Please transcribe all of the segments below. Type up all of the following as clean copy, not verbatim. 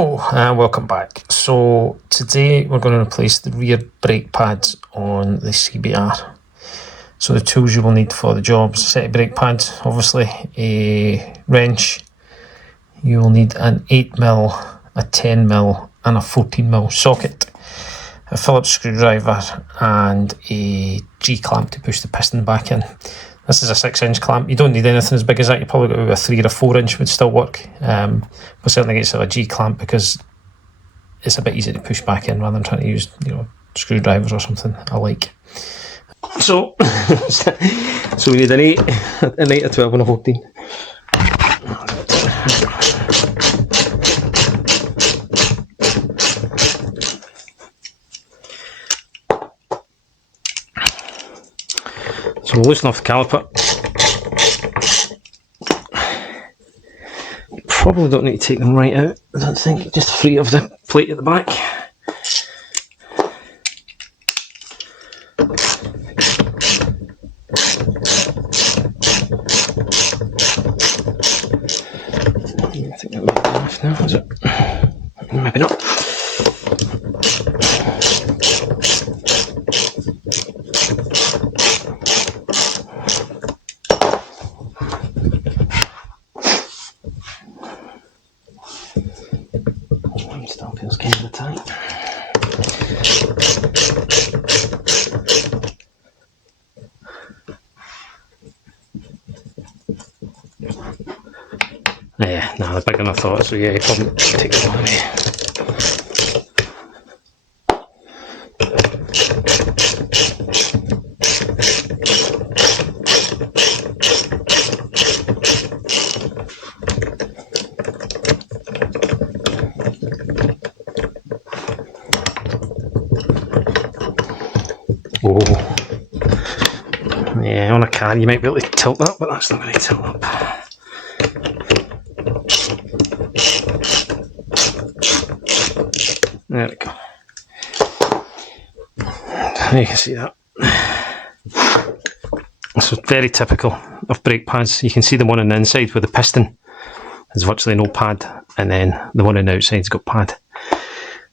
And welcome back. So today we're going to replace the rear brake pads on the CBR. So the tools you will need for the job: set of brake pads, obviously, a wrench, you will need an 8mm, a 10mm and a 14mm socket, a Phillips screwdriver and a G-clamp to push the piston back in. This is a 6-inch clamp. You don't need anything as big as that. You probably got a 3 or a 4-inch would still work. But certainly get a G-clamp because it's a bit easy to push back in rather than trying to use, screwdrivers or something alike. So we need an 8, a 12 and a 14. So we'll loosen off the caliper. Probably don't need to take them right out, I don't think, just free of the plate at the back. I think that would be enough now, is it? Maybe not. Still feels kind of tight. Yeah, no, they're bigger than I thought, so yeah, you probably take them away. Oh, yeah, on a car you might be able to tilt that, but that's not going to tilt up. There we go. You can see that. So very typical of brake pads. You can see the one on the inside with the piston there's virtually no pad, and then the one on the outside's got pad.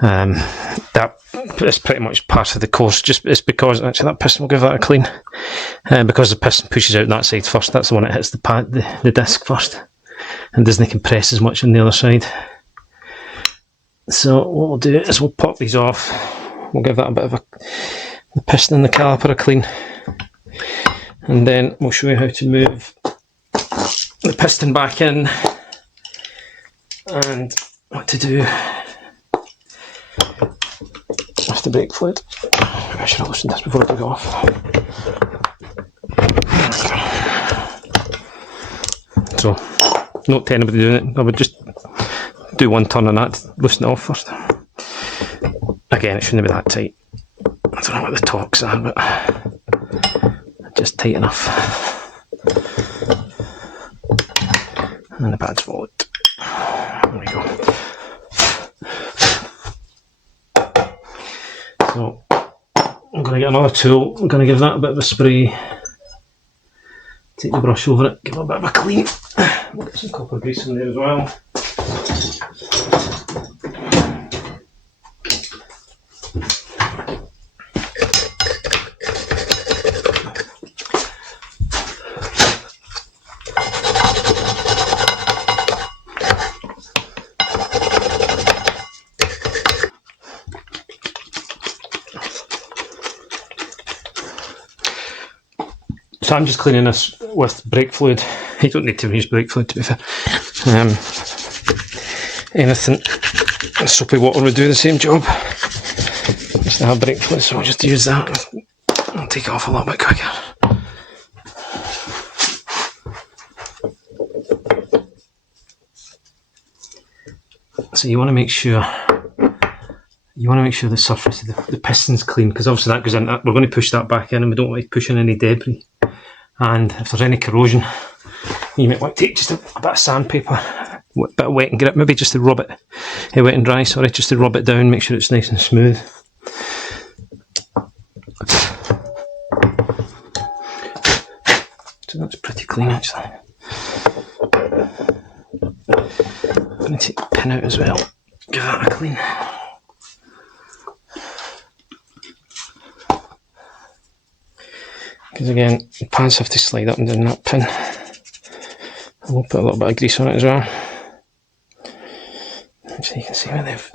That is pretty much part of the course. Just it's because actually that piston will give that a clean, because the piston pushes out that side first. That's the one that hits the pad, the disc first, and doesn't compress as much on the other side. So what we'll do is we'll pop these off. We'll give that a bit of the piston and the caliper a clean, and then we'll show you how to move the piston back in and what to do with the brake fluid. I should have loosened this before I took it off. So, not to anybody doing it, I would just do one turn on that to loosen it off first. Again, it shouldn't be that tight. I don't know what the torques are, but just tight enough. And the pad's followed. There we go. So I'm going to get another tool. I'm going to give that a bit of a spray. Take the brush over it, give it a bit of a clean. We'll get some copper grease in there as well. So I'm just cleaning this with brake fluid. You don't need to use brake fluid, to be fair. Anything soapy water would do the same job. Just to have brake fluid, so I'll just use that. I'll take it off a little bit quicker. So you want to make sure the surface of the piston's clean, because obviously that goes in. We're going to push that back in, and we don't want to push in any debris. And if there's any corrosion, you might want to take just a bit of sandpaper, a bit of wet and grit, maybe just to rub it, wet and dry, sorry, just to rub it down, make sure it's nice and smooth. So that's pretty clean actually. I'm going to take the pin out as well. Give give that a clean. Because again, the pads have to slide up and down that pin. And we'll put a little bit of grease on it as well. So you can see where they've...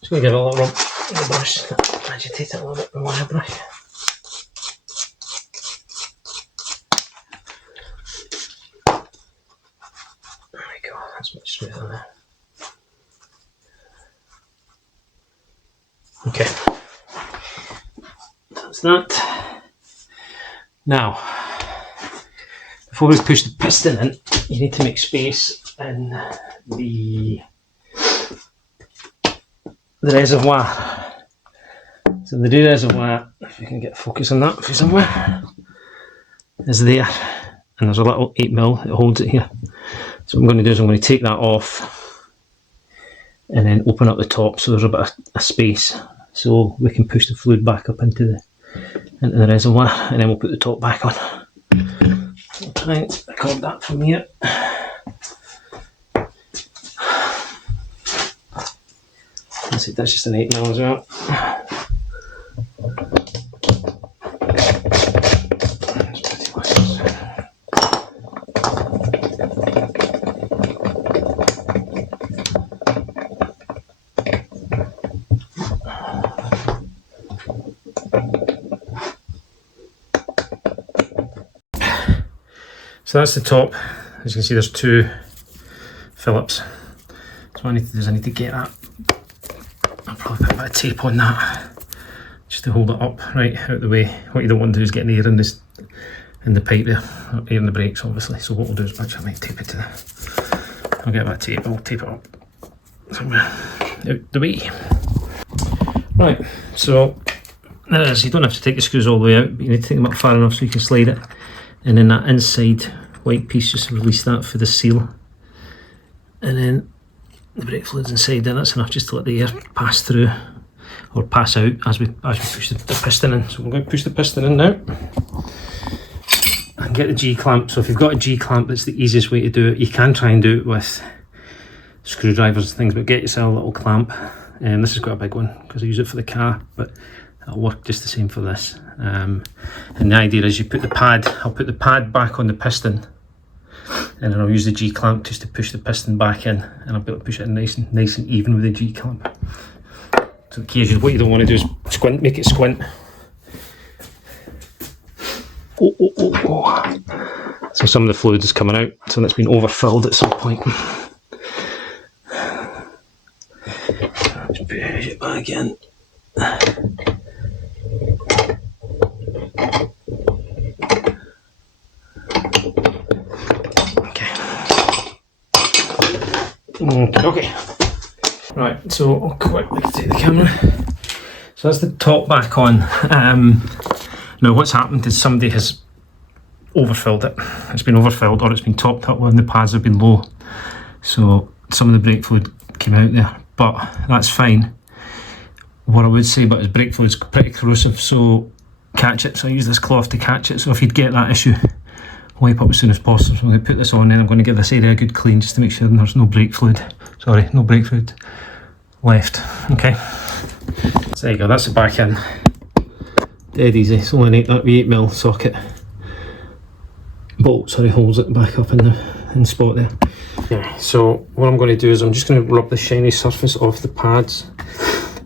Just going to give it a little rub with the brush, agitate it a little bit with my brush. There we go, that's much smoother now. Okay, that's that. Now, before we push the piston in, you need to make space in the reservoir. So the reservoir, if you can get focus on that for somewhere, is there, and there's a little 8mm that holds it here. So what I'm going to do is I'm going to take that off and then open up the top so there's a bit of space, so we can push the fluid back up into the reservoir, and then we'll put the top back on. I'll try and record that from here. That's just an 8mm as well. So that's the top. As you can see, there's 2 Phillips. So what I need to do is I need to get that. I'll probably put a bit of tape on that just to hold it up right out of the way. What you don't want to do is get an air in this in the pipe there, or air in the brakes obviously. So what we'll do is actually I might tape it to the, I'll get that tape, I'll tape it up somewhere out the way. Right, so there it is. You don't have to take the screws all the way out, but you need to take them up far enough so you can slide it. And then that inside white piece, just release that for the seal. And then the brake fluid's inside there, that's enough just to let the air pass through or pass out as we push the piston in. So we're going to push the piston in now and get the G-clamp. So if you've got a G-clamp, that's the easiest way to do it. You can try and do it with screwdrivers and things, but get yourself a little clamp. And this has got a big one because I use it for the car, but it'll work just the same for this. And the idea is you put the pad, I'll put the pad back on the piston, and then I'll use the G-clamp just to push the piston back in, and I'll be able to push it in nice and even with the G-clamp. So occasionally what you don't want to do is squint, make it squint. So some of the fluid is coming out, so that's been overfilled at some point. Let's push it back in. Okay. Right, so I'll quickly take the camera. So that's the top back on. Now what's happened is somebody has overfilled it. It's been overfilled, or it's been topped up when the pads have been low. So some of the brake fluid came out there, but that's fine. What I would say about his brake fluid is pretty corrosive, so catch it. So I use this cloth to catch it. So if you'd get that issue, wipe up as soon as possible. So I'm going to put this on, and I'm going to give this area a good clean just to make sure there's no brake fluid. Sorry, no brake fluid left. Okay. So there you go. That's the back end. Dead easy. It's only that 8mm socket. Bolt, sorry, holds it back up in the spot there. Okay. So what I'm going to do is I'm just going to rub the shiny surface off the pads.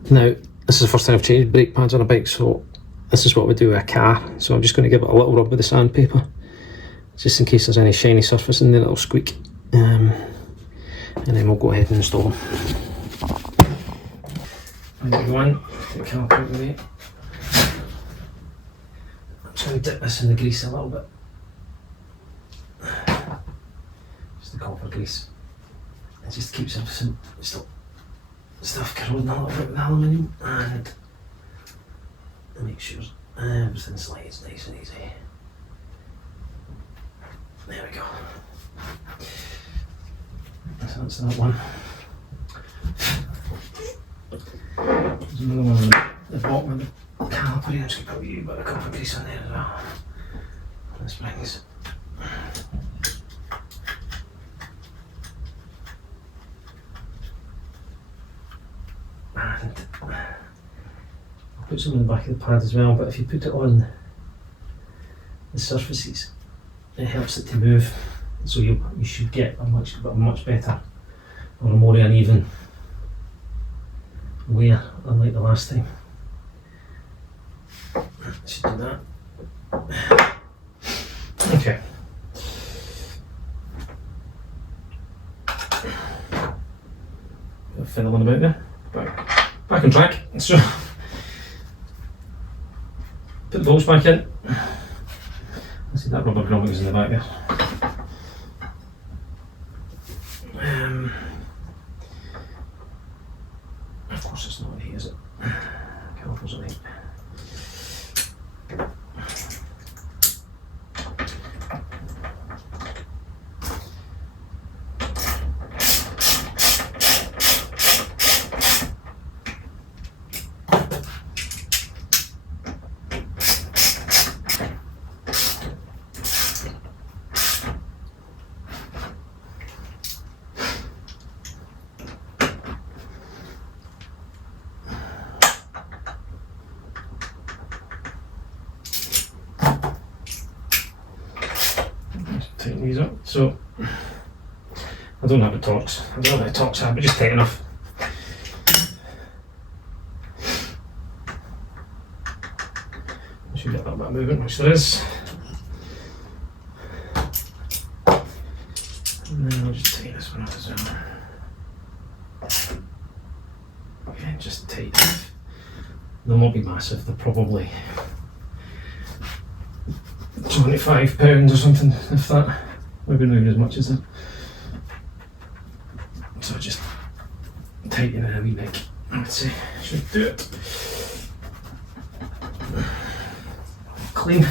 Now, this is the first time I've changed brake pads on a bike, so this is what we do with a car. So I'm just going to give it a little rub with the sandpaper, just in case there's any shiny surface in there that'll squeak. And then we'll go ahead and install them. Number one, the caliper with it. I'm trying to dip this in the grease a little bit. Just the copper grease. It just keeps everything stuff corroding a little bit with aluminium, and make sure everything slides nice and easy. There we go. So that's that one. There's another one at the bottom of the caliper here. I'm just going to put a bit of copper grease on there as well. This brings and I'll put some in the back of the pad as well, but if you put it on the surfaces, it helps it to move, so you should get a much better or a more uneven wear, unlike the last time. Should do that. Okay. Bit of fiddling about there. Back on track. So put the bolts back in. I see that rubber grommet was in the back there. Of course it's not on here, is it? Calipers on here. Tighten these up. So I don't have the Torx. I don't know how the Torx are, but just tight enough. I should get a little bit of movement, which there is. And then I'll just tighten this one up as well. Okay, just tight enough. They'll not be massive, they're probably £25 or something, if that. Maybe not even as much as that. So just tighten it a wee bit. Let's see, should do it. Clean.